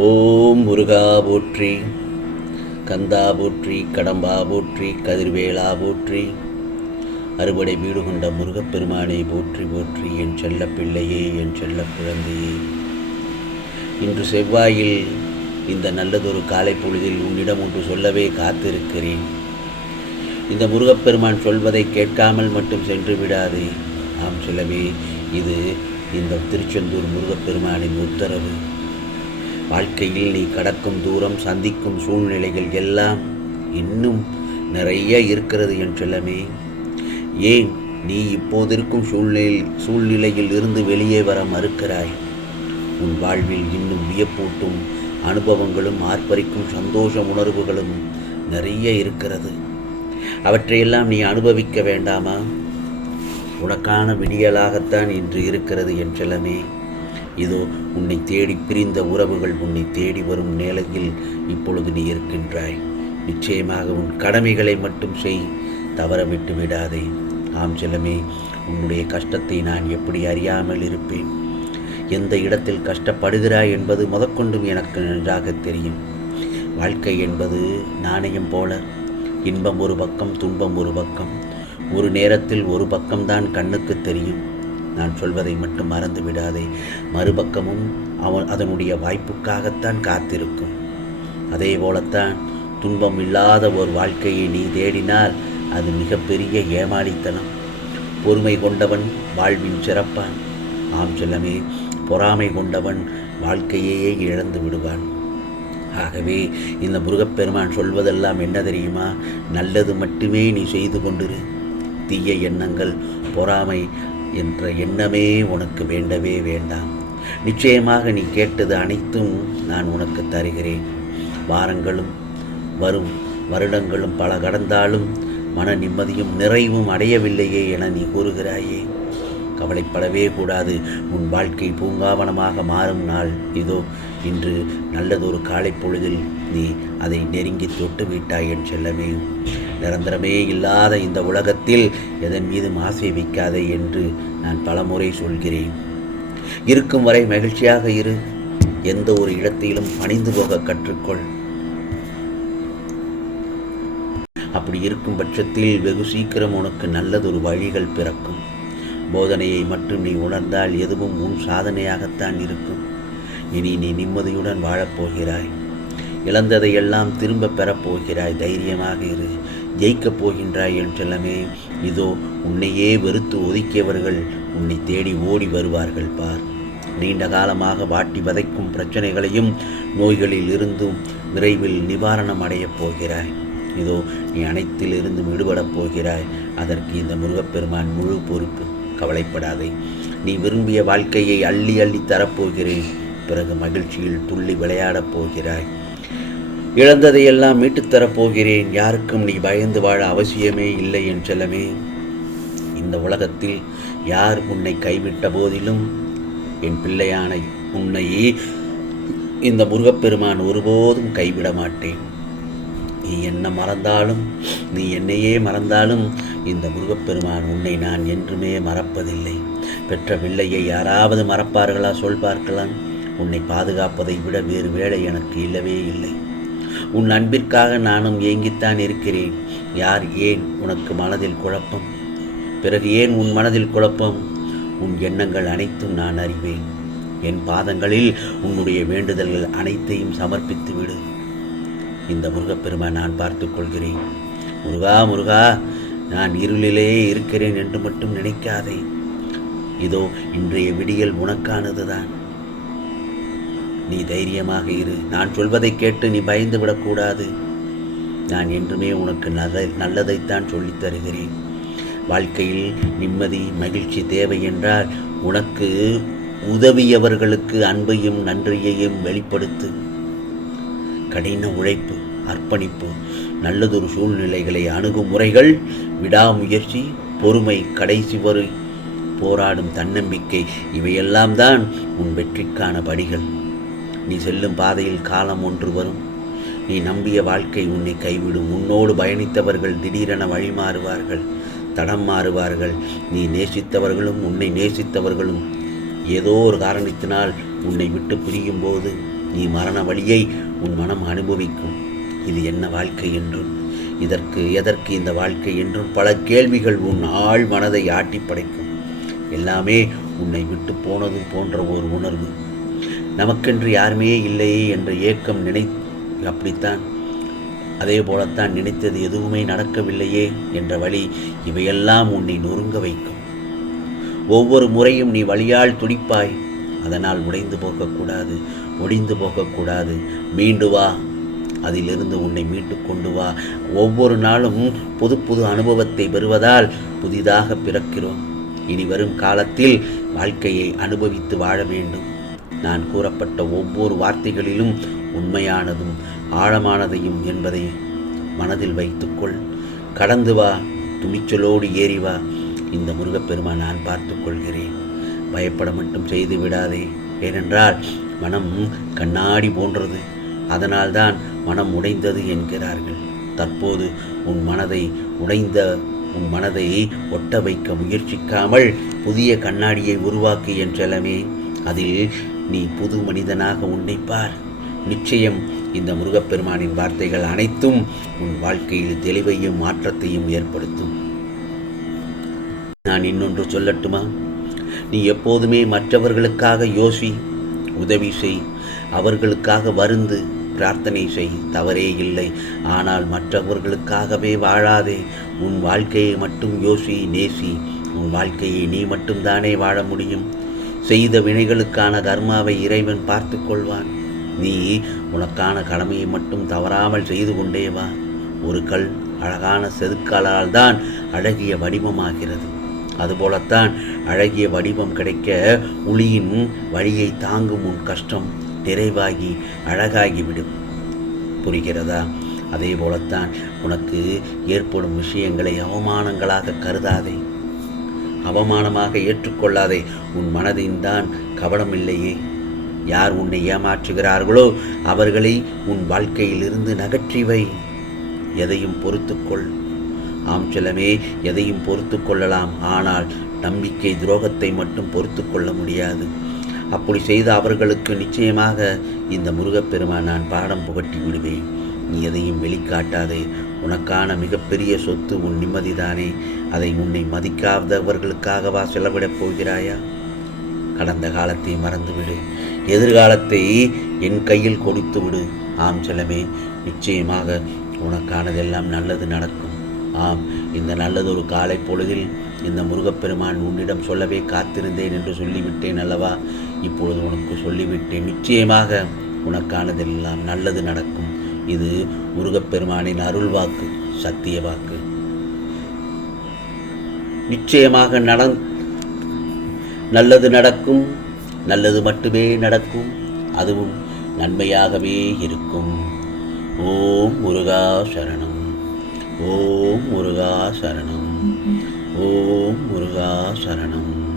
ஓம் முருகா போற்றி கந்தா போற்றி கடம்பா போற்றி கதிர்வேலா போற்றி அறுபடை வீடு கொண்ட முருகப்பெருமானை போற்றி போற்றி என் செல்ல பிள்ளையே என் செல்ல குழந்தையே. இன்று செவ்வாயில் இந்த நல்லதொரு காலை பொழுதில் உன்னிடம் ஒன்று சொல்லவே காத்திருக்கிறேன். இந்த முருகப்பெருமான் சொல்வதை கேட்காமல் மட்டும் சென்று விடாதே. ஆம் சொல்லவே இது இந்த திருச்செந்தூர் முருகப்பெருமானின் உத்தரவு. வாழ்க்கையில் நீ கடக்கும் தூரம் சந்திக்கும் சூழ்நிலைகள் எல்லாம் இன்னும் நிறைய இருக்கிறது என் செல்லமே. ஏன் நீ இப்போதிருக்கும் சூழ்நிலை சூழ்நிலையில் இருந்து வெளியே வர மறுக்கிறாய்? உன் வாழ்வில் இன்னும் வியப்பூட்டும் அனுபவங்களும் ஆர்ப்பரிக்கும் சந்தோஷ உணர்வுகளும் நிறைய இருக்கிறது. அவற்றையெல்லாம் நீ அனுபவிக்க வேண்டாமா? உனக்கான விடியலாகத்தான் இன்று இருக்கிறது என் செல்லமே. இதோ உன்னை தேடி பிரிந்த உறவுகள் உன்னை தேடி வரும் நிலையில் இப்பொழுது நீ இருக்கின்றாய். நிச்சயமாக உன் கடமைகளை மட்டும் செய் தவற விட்டு விடாதே. ஆம் செல்லமே உன்னுடைய கஷ்டத்தை நான் எப்படி அறியாமல் இருப்பேன்? எந்த இடத்தில் கஷ்டப்படுகிறாய் என்பது முதற்கொண்டும் எனக்கு நன்றாக தெரியும். வாழ்க்கை என்பது நாணயம் போல இன்பம் ஒரு பக்கம் துன்பம் ஒரு பக்கம். ஒரு நேரத்தில் ஒரு பக்கம்தான் கண்ணுக்கு தெரியும். நான் சொல்வதை மட்டும் மறந்து விடாதே மறுபக்கமும் அவன் அதனுடைய வாய்ப்புக்காகத்தான் காத்திருக்கும். அதே போலத்தான் துன்பம் இல்லாத ஒரு வாழ்க்கையை நீ தேடினால் அது மிகப்பெரிய ஏமாளித்தனம். பொறுமை கொண்டவன் வாழ்வின் சிறப்பான். ஆம் செல்லமே பொறாமை கொண்டவன் வாழ்க்கையையே இழந்து விடுவான். ஆகவே இந்த முருகப்பெருமான் சொல்வதெல்லாம் என்ன தெரியுமா? நல்லது மட்டுமே நீ செய்து கொண்டிரு. தீய எண்ணங்கள் பொறாமை என்ற எண்ணமே உனக்கு வேண்டவே வேண்டாம். நிச்சயமாக நீ கேட்டது அனைத்தும் நான் உனக்கு தருகிறேன். வாரங்களும் வரும் வருடங்களும் பல கடந்தாலும் மன நிம்மதியும் நிறைவும் அடையவில்லையே என நீ கூறுகிறாயே. கவலைப்படவே கூடாது. உன் வாழ்க்கை பூங்காவனமாக மாறும் நாள். இதோ இன்று நல்லதொரு காலை பொழுதில் நீ அதை நெருங்கி தொட்டு விட்டாய் என் செல்லமே. நிரந்தரமே இல்லாத இந்த உலகத்தில் எதன் மீதும் ஆசை வைக்காதே என்று நான் பலமுறை சொல்கிறேன். இருக்கும் வரை மகிழ்ச்சியாக இரு. எந்த ஒரு இடத்திலும் அணிந்து போக கற்றுக்கொள். அப்படி இருக்கும் பட்சத்தில் வெகு சீக்கிரம் உனக்கு நல்லதொரு வழிகள் பிறக்கும். போதனையை மட்டும் நீ உணர்ந்தால் எதுவும் உன் சாதனையாகத்தான் இருக்கும். இனி நீ நிம்மதியுடன் வாழப்போகிறாய். இழந்ததையெல்லாம் திரும்ப பெறப்போகிறாய். தைரியமாக இரு. ஜெயிக்கப் போகின்றாய் என் செல்லமே. இதோ உன்னையே வெறுத்து ஒதுக்கியவர்கள் உன்னை தேடி ஓடி வருவார்கள் பார். நீண்ட காலமாக வாட்டி வதைக்கும் பிரச்சனைகளையும் நோய்களில் இருந்தும் விரைவில் நிவாரணம் அடையப் போகிறாய். இதோ நீ அனைத்திலிருந்தும் விடுபடப் போகிறாய். அதற்கு இந்த முருகப்பெருமான் முழு பொறுப்பு. கவலைப்படாதே. நீ விரும்பிய வாழ்க்கையை அள்ளி அள்ளி தரப்போகிறேன். பிறகு மகிழ்ச்சியில் துள்ளி விளையாடப் போகிறாய். இழந்ததையெல்லாம் மீட்டுத் தரப்போகிறேன். யாருக்கும் நீ பயந்து வாழ அவசியமே இல்லை என் செல்லமே. இந்த உலகத்தில் யார் உன்னை கைவிட்ட போதிலும் என் பிள்ளையான உன்னை இந்த முருகப்பெருமான் ஒருபோதும் கைவிட மாட்டேன். நீ என்ன மறந்தாலும் நீ என்னையே மறந்தாலும் இந்த முருகப்பெருமான் உன்னை நான் என்றுமே மறப்பதில்லை. பெற்ற பிள்ளையை யாராவது மறப்பார்களா? சொல் பார்க்கலாம். உன்னை பாதுகாப்பதை விட வேறு வேலை எனக்கு இல்லவே இல்லை. உன் அன்பிற்காக நானும் ஏங்கித்தான் இருக்கிறேன். யார் ஏன் உனக்கு மனதில் குழப்பம்? பிறகு ஏன் உன் மனதில் குழப்பம்? உன் எண்ணங்கள் அனைத்தும் நான் அறிவேன். என் பாதங்களில் உன்னுடைய வேண்டுதல்கள் அனைத்தையும் சமர்ப்பித்து விடு. இந்த முருகப்பெருமை நான் பார்த்து கொள்கிறேன். முருகா முருகா நான் இருளிலே இருக்கிறேன் என்று மட்டும் நினைக்காதே. இதோ இன்றைய விடியல் உனக்கானதுதான். நீ தைரியமாக இரு. நான் சொல்வதை கேட்டு நீ பயந்து விடக்கூடாது. நான் என்றுமே உனக்கு நல்ல நல்லதைத்தான் சொல்லித் தருகிறேன். வாழ்க்கையில் நிம்மதி மகிழ்ச்சி தேவை என்றால் உனக்கு உதவியவர்களுக்கு அன்பையும் நன்றியையும் வெளிப்படுத்து. கடின உழைப்பு அர்ப்பணிப்பு நல்லதொரு சூழ்நிலைகளை அணுகுமுறைகள் விடாமுயற்சி பொறுமை கடைசி வரை போராடும் தன்னம்பிக்கை இவையெல்லாம் தான் உன் வெற்றிக்கான படிகள். நீ செல்லும் பாதையில் காலம் ஒன்று வரும். நீ நம்பிய வாழ்க்கை உன்னை கைவிடும். உன்னோடு பயணித்தவர்கள் திடீரென வழி மாறுவார்கள் தடம் மாறுவார்கள். நீ நேசித்தவர்களும் உன்னை நேசித்தவர்களும் ஏதோ ஒரு காரணத்தினால் உன்னை விட்டு பிரியும் போது நீ மரண வழியை உன் மனம் அனுபவிக்கும். இது என்ன வாழ்க்கை என்றும் இதற்கு எதற்கு இந்த வாழ்க்கை என்றும் பல கேள்விகள் உன் ஆழ் மனதை ஆட்டி படைக்கும். எல்லாமே உன்னை விட்டு போனது போன்ற ஒரு உணர்வு. நமக்கென்று யாருமே இல்லையே என்ற ஏக்கம் நினை அப்படித்தான். அதே போலத்தான் நினைத்தது எதுவுமே நடக்கவில்லையே என்ற வழி இவையெல்லாம் உன்னை நொறுங்க வைக்கும். ஒவ்வொரு முறையும் நீ வழியால் துடிப்பாய். அதனால் உடைந்து போகக்கூடாது ஒடிந்து போகக்கூடாது. மீண்டு வா. அதிலிருந்து உன்னை மீட்டு கொண்டு வா. ஒவ்வொரு நாளும் புது புது அனுபவத்தை பெறுவதால் புதிதாக பிறக்கிறோம். இனி வரும் காலத்தில் வாழ்க்கையை அனுபவித்து வாழ வேண்டும். நான் கூறப்பட்ட ஒவ்வொரு வார்த்தைகளிலும் உண்மையானதும் ஆழமானதையும் என்பதை மனதில் வைத்துக்கொள். கடந்து வா துணிச்சலோடு ஏறி வா. இந்த முருகப்பெருமா நான் பார்த்து கொள்கிறேன். பயப்பட மட்டும் செய்து விடாதே. ஏனென்றால் மனம் கண்ணாடி போன்றது. அதனால்தான் மனம் உடைந்தது என்கிறார்கள். தற்போது உன் மனதை உடைந்த உன் மனதை ஒட்ட வைக்க முயற்சிக்காமல் புதிய கண்ணாடியை உருவாக்கு என்றலமே அதில் நீ புது மனிதனாக உன்னை பார் நிச்சயம் இந்த முருகப்பெருமானின் வார்த்தைகள் அனைத்தும் உன் வாழ்க்கையில் தெளிவையும் மாற்றத்தையும் ஏற்படுத்தும். நான் இன்னொன்று சொல்லட்டுமா? நீ எப்போதுமே மற்றவர்களுக்காக யோசி உதவி செய் அவர்களுக்காக வருந்து பிரார்த்தனை செய். தவறே இல்லை. ஆனால் மற்றவர்களுக்காகவே வாழாதே. உன் வாழ்க்கையை மட்டும் யோசி நேசி. உன் வாழ்க்கையை நீ மட்டும்தானே வாழ முடியும். செய்த வினைகளுக்கான கர்மாவை இறைவன் பார்த்து கொள்வான். நீ உனக்கான கடமையை மட்டும் தவறாமல் செய்து கொண்டே வா. ஒரு கல் அழகான செதுக்கலால் தான் அழகிய வடிவமாகிறது. அதுபோலத்தான் அழகிய வடிவம் கிடைக்க உளியின் வழியை தாங்கும் உன் கஷ்டம் நிறைவாகி அழகாகிவிடும். புரிகிறதா? அதே போலத்தான் உனக்கு ஏற்படும் விஷயங்களை அவமானங்களாக கருதாதே. அவமானமாக ஏற்றுக்கொள்ளாதே. உன் மனதின் தான் கவனமில்லையே யார் உன்னை ஏமாற்றுகிறார்களோ அவர்களை உன் வாழ்க்கையிலிருந்து நகற்றிவை. எதையும் பொறுத்துக்கொள். ஆம் செல்லமே எதையும் பொறுத்து கொள்ளலாம் ஆனால் நம்பிக்கை துரோகத்தை மட்டும் பொறுத்து கொள்ள முடியாது. அப்படி செய்த அவர்களுக்கு நிச்சயமாக இந்த முருகப்பெருமான் நான் பாடம் புகட்டி விடுவேன். நீ எதையும் வெளிக்காட்டாதே. உனக்கான மிகப்பெரிய சொத்து உன் நிம்மதிதானே. அதை உன்னை மதிக்காதவர்களுக்காகவா செலவிடப் போகிறாயா? கடந்த காலத்தை மறந்துவிடு. எதிர்காலத்தை என் கையில் கொடுத்து விடு ஆம் செல்லமே நிச்சயமாக உனக்கானதெல்லாம் நல்லது நடக்கும். ஆம் இந்த நல்லதொரு காலை பொழுதில் இந்த முருகப்பெருமான் உன்னிடம் சொல்லவே காத்திருந்தேன் என்று சொல்லிவிட்டேன் அல்லவா? இப்பொழுது உனக்கு சொல்லிவிட்டேன். நிச்சயமாக உனக்கானதெல்லாம் நல்லது நடக்கும். இது முருகப்பெருமானின் அருள் வாக்கு சத்திய வாக்கு. நிச்சயமாக நட நல்லது நடக்கும் நல்லது மட்டுமே நடக்கும் அதுவும் நன்மையாகவே இருக்கும். ஓம் முருகா சரணம். ஓம் முருகா சரணம். ஓம் முருகா சரணம்.